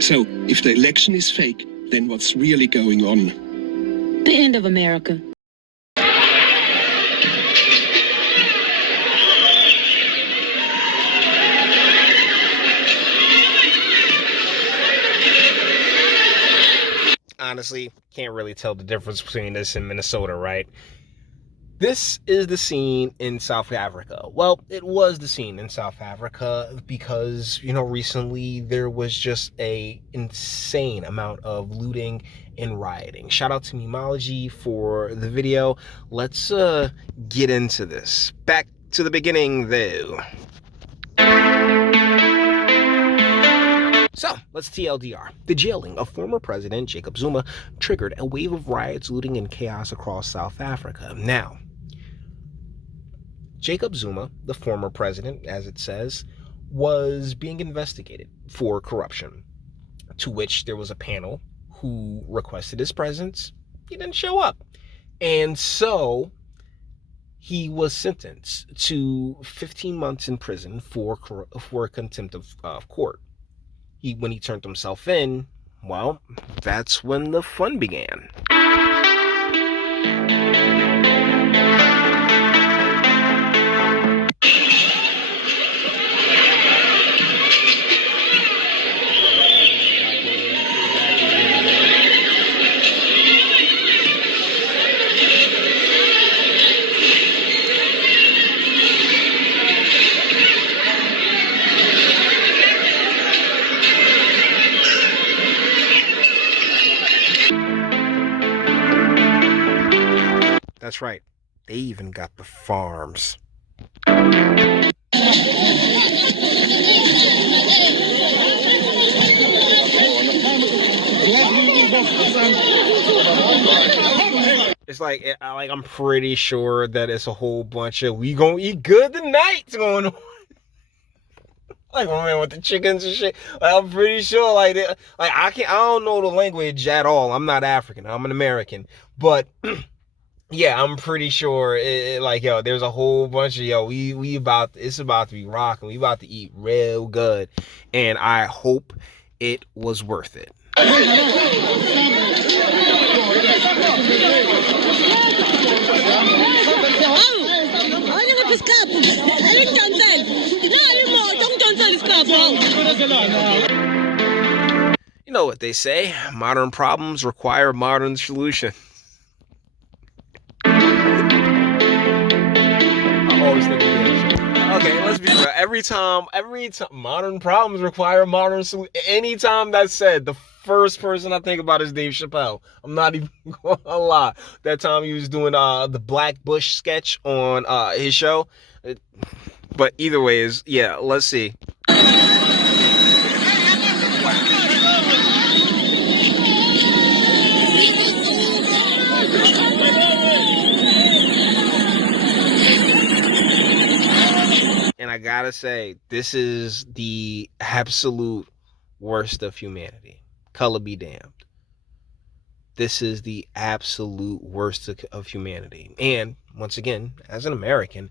So, if the election is fake, then what's really going on? The end of America. Honestly, can't really tell the difference between this and Minnesota, right? This is the scene in South Africa. Well, it was the scene in South Africa because, recently there was just a insane amount of looting and rioting. Shout out to Memology for the video. Let's get into this. Back to the beginning, though. So, let's TLDR. The jailing of former President Jacob Zuma triggered a wave of riots, looting, and chaos across South Africa. Now, Jacob Zuma, the former president, as it says, was being investigated for corruption, to which there was a panel who requested his presence. He didn't show up. And so he was sentenced to 15 months in prison for contempt of court. When he turned himself in, well, that's when the fun began. That's right. They even got the farms. It's like I'm pretty sure that it's a whole bunch of "we gonna eat good tonight" going on. Like, my man with the chickens and shit. I'm pretty sure, I don't know the language at all. I'm not African. I'm an American. But yeah, I'm pretty sure there's a whole bunch of it's about to be rocking. We about to eat real good, and I hope it was worth it. You know what they say, modern problems require modern solutions. Okay, let's be real. Every time, modern problems require modern solutions. Anytime that's said, the first person I think about is Dave Chappelle. I'm not even gonna lie. That time he was doing the Black Bush sketch on his show. But either way, let's see. And I gotta say, this is the absolute worst of humanity. Color be damned. This is the absolute worst of humanity. And once again, as an American,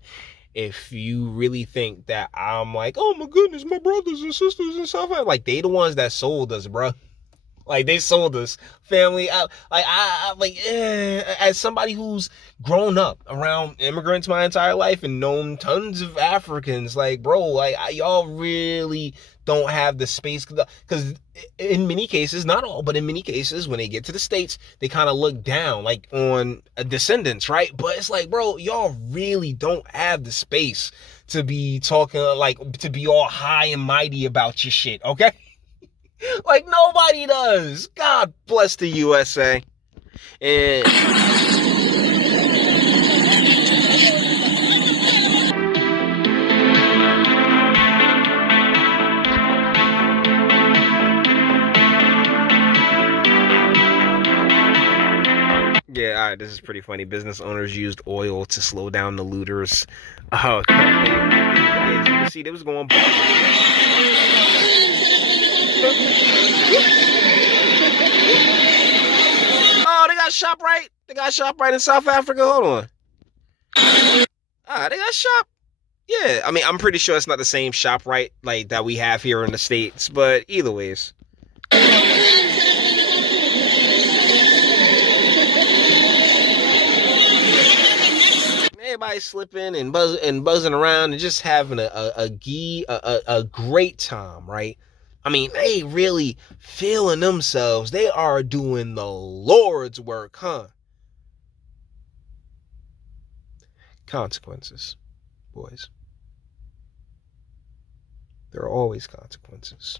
if you really think that I'm like, oh my goodness, my brothers and sisters and stuff, like, they the ones that sold us, bro. Like, they sold us, family. As somebody who's grown up around immigrants my entire life and known tons of Africans, y'all really don't have the space, because in many cases, not all, but in many cases, when they get to the States, they kind of look down, on descendants, right? But it's like, bro, y'all really don't have the space to be talking, to be all high and mighty about your shit, okay? Like, nobody does. God bless the USA. And yeah, all right, this is pretty funny. Business owners used oil to slow down the looters. Oh, okay. See, they was going Oh, they got ShopRite. They got ShopRite in South Africa. Hold on. They got Shop. Yeah, I mean, I'm pretty sure it's not the same ShopRite that we have here in the States, but either ways. Everybody slipping and buzzing around and just having a great time, right? I mean, they really feeling themselves. They are doing the Lord's work, huh? Consequences, boys. There are always consequences.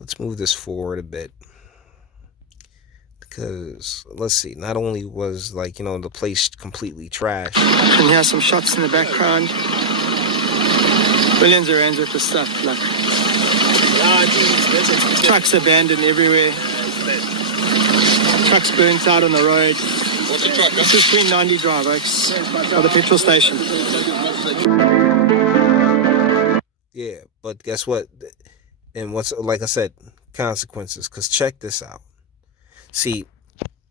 Let's move this forward a bit. Because, let's see, not only was, like, the place completely trashed. And hear some shots in the background. Millions of rands worth of stuff. Like, trucks abandoned everywhere. Trucks burnt out on the road. What's the truck? This is Queen Nandi Drive, Oaks, or the petrol station. Yeah, but guess what? And what's, like I said, consequences. Because check this out. See,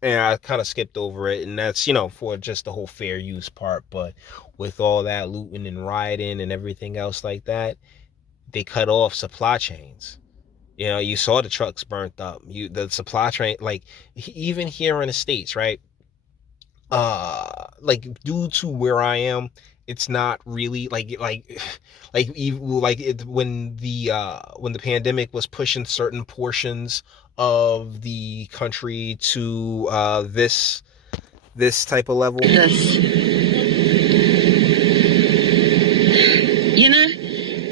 and I kind of skipped over it, and that's, for just the whole fair use part. But with all that looting and rioting and everything else like that, they cut off supply chains. You saw the trucks burnt up. The supply chain, like, even here in the States, right? Like, due to where I am, it's not really like when the pandemic was pushing certain portions of the country to this type of level. This.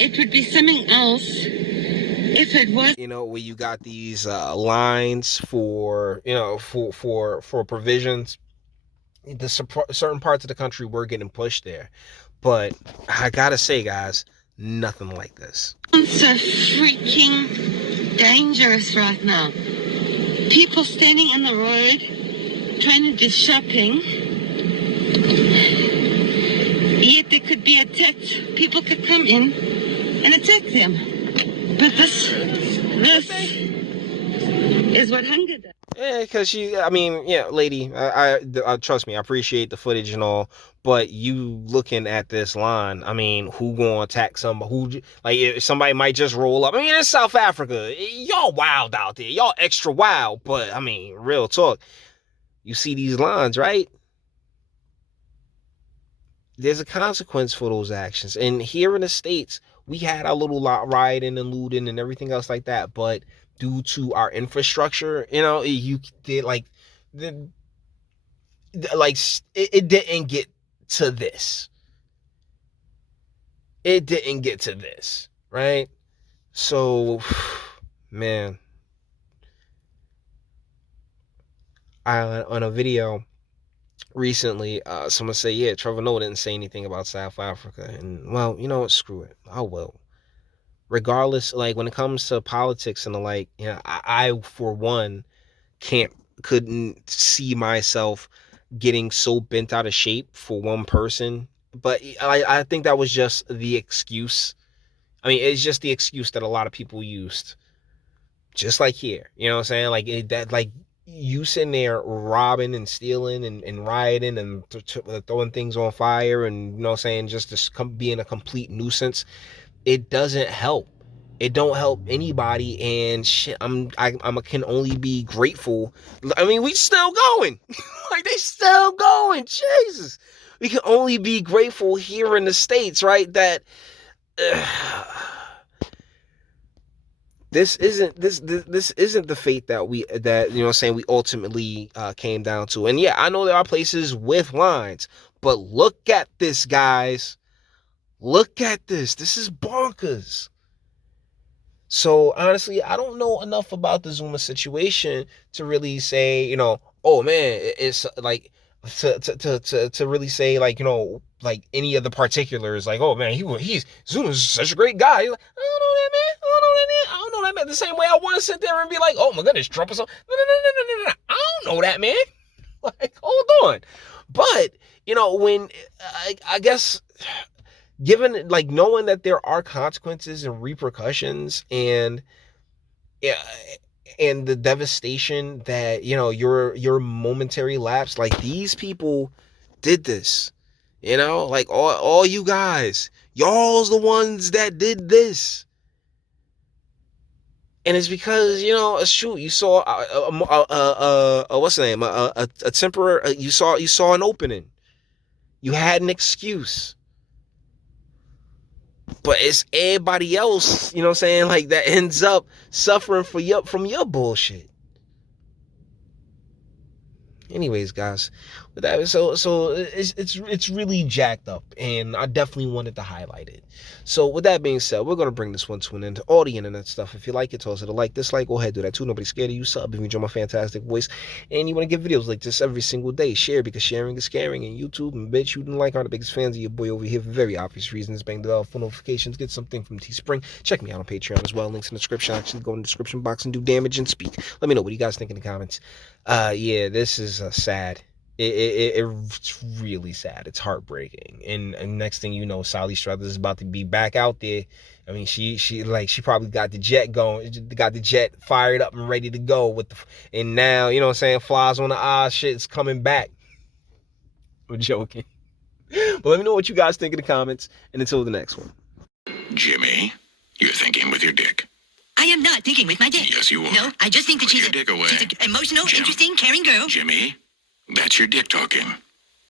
It would be something else if it was. Where you got these lines for for provisions. The certain parts of the country were getting pushed there, but I gotta say, guys, nothing like this. It's so freaking dangerous right now. People standing in the road trying to do shopping, yet they could be attacked. People could come in and attack them. But this is what hunger does. Yeah, because lady, I trust me, I appreciate the footage and all, but you looking at this line, I mean, who gonna attack somebody? If somebody might just roll up. I mean, it's South Africa. Y'all wild out there. Y'all extra wild, but I mean, real talk. You see these lines, right? There's a consequence for those actions. And here in the States, we had our little rioting and looting and everything else like that, but due to our infrastructure, you did it didn't get to this. It didn't get to this, right? So, man, on a video recently, someone said, yeah, Trevor Noah didn't say anything about South Africa. And, well, you know what? Screw it. I will. Regardless, like, when it comes to politics and the like, I for one, couldn't see myself getting so bent out of shape for one person. But I think that was just the excuse. I mean, it's just the excuse that a lot of people used. Just like here. You know what I'm saying? You sitting there robbing and stealing and rioting and throwing things on fire and, just being a complete nuisance. It doesn't help. It don't help anybody, and shit, I can only be grateful. I mean, we still going. They still going. Jesus. We can only be grateful here in the States, right? That this isn't the fate that we ultimately came down to. And yeah, I know there are places with lines, but look at this, guys. Look at this. This is bonkers. So honestly, I don't know enough about the Zuma situation to really say, oh man, it's like to really say like any of the particulars, like, oh man, he's Zuma's such a great guy. Like, I don't know that man. I don't know that man. The same way I want to sit there and be like, oh my goodness, Trump or something. No. I don't know that man. Like, hold on. But when I guess, given knowing that there are consequences and repercussions and the devastation that your momentary lapse, like, these people did this, all you guys, y'all's the ones that did this. And it's because, shoot, you saw what's the name? A temporary. You saw an opening. You had an excuse. But it's everybody else, like that ends up suffering from your bullshit. Anyways, guys, with that, so it's really jacked up, and I definitely wanted to highlight it. So with that being said, we're gonna bring this one to an end. All the internet stuff. If you like it, toss it a like, dislike, go ahead, do that too. Nobody's scared of you. Sub if you enjoy my fantastic voice, and you want to get videos like this every single day. Share, because sharing is caring. And YouTube and Bitchute and like are the biggest fans of your boy over here for very obvious reasons. Bang the bell for notifications. Get something from Teespring. Check me out on Patreon as well. Links in the description. Actually, go in the description box and do damage and speak. Let me know what you guys think in the comments. Yeah, this is sad. It's really sad. It's heartbreaking. And next thing you know, Sally Struthers is about to be back out there. I mean, she probably got the jet going, got the jet fired up and ready to go and now, flies on the eyes, shit's coming back. I'm joking. But let me know what you guys think in the comments, and until the next one. Jimmy, you're thinking with your dick. I am not thinking with my dick. Yes, you are. No, I just think that Put she's your dick away. she's an emotional, Jim. interesting, caring girl. Jimmy, that's your dick talking.